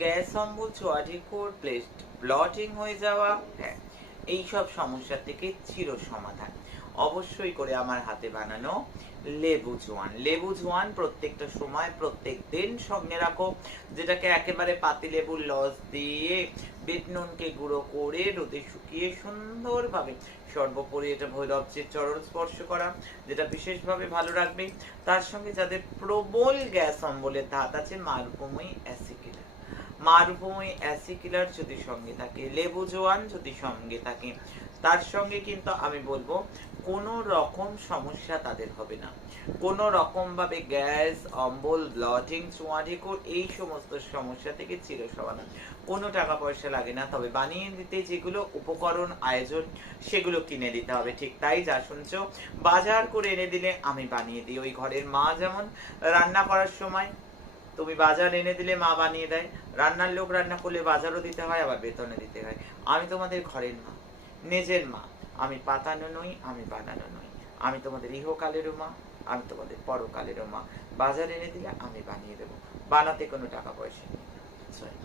Gas অম্বল, চোয়াঠিকর, plate bloating হয়ে যাওয়া, হ্যাঁ, এইসব সমস্যা থেকে চির সমাধান অবশ্যই করে আমার হাতে বানানো লেবু জোয়ান। লেবু জোয়ান প্রত্যেকটা সময় প্রত্যেক দিন সঙ্গে রাখো, যেটাকে একেবারে পাতিলেবুর রস দিয়ে বিট নুনকে গুঁড়ো করে রোদে শুকিয়ে সুন্দরভাবে সর্বোপরি এটা ভৈরবজির চরণ স্পর্শ করা, যেটা বিশেষভাবে ভালো রাখবে। তার সঙ্গে যাদের প্রবল গ্যাস অম্বলের ধাত আছে, মারুপময়ী অ্যাসিকিলার, মারুপময়ী অ্যাসিকিলার যদি সঙ্গে থাকে, লেবু জোয়ান যদি সঙ্গে থাকে, তার সঙ্গে কিন্তু আমি বলবো কোনো রকম সমস্যা তাদের হবে না। কোনো রকমভাবে গ্যাস অম্বল, ব্লটিং, চোঁয়াঢেকুর এই সমস্ত সমস্যা থেকে চির সমাধান। কোনো টাকা পয়সা লাগে না, তবে বানিয়ে দিতে যেগুলো উপকরণ আয়োজন সেগুলো কিনে দিতে হবে। ঠিক তাই যা শুনছো বাজার করে এনে দিলে আমি বানিয়ে দিই। ওই ঘরের মা যেমন রান্না করার সময় তুমি বাজার এনে দিলে মা বানিয়ে দেয়, রান্নার লোক রান্না করলে বাজারও দিতে হয়, আবার বেতনও দিতে হয়। আমি তোমাদের ঘরের মা, নিজের মা। আমি পাতানো নই, আমি বানানো নই। আমি তোমাদের ইহকালেরও মা, আমি তোমাদের পরকালেরও মা। বাজার এনে দিলে আমি বানিয়ে দেবো, বানাতে কোনো টাকা পয়সা নেই।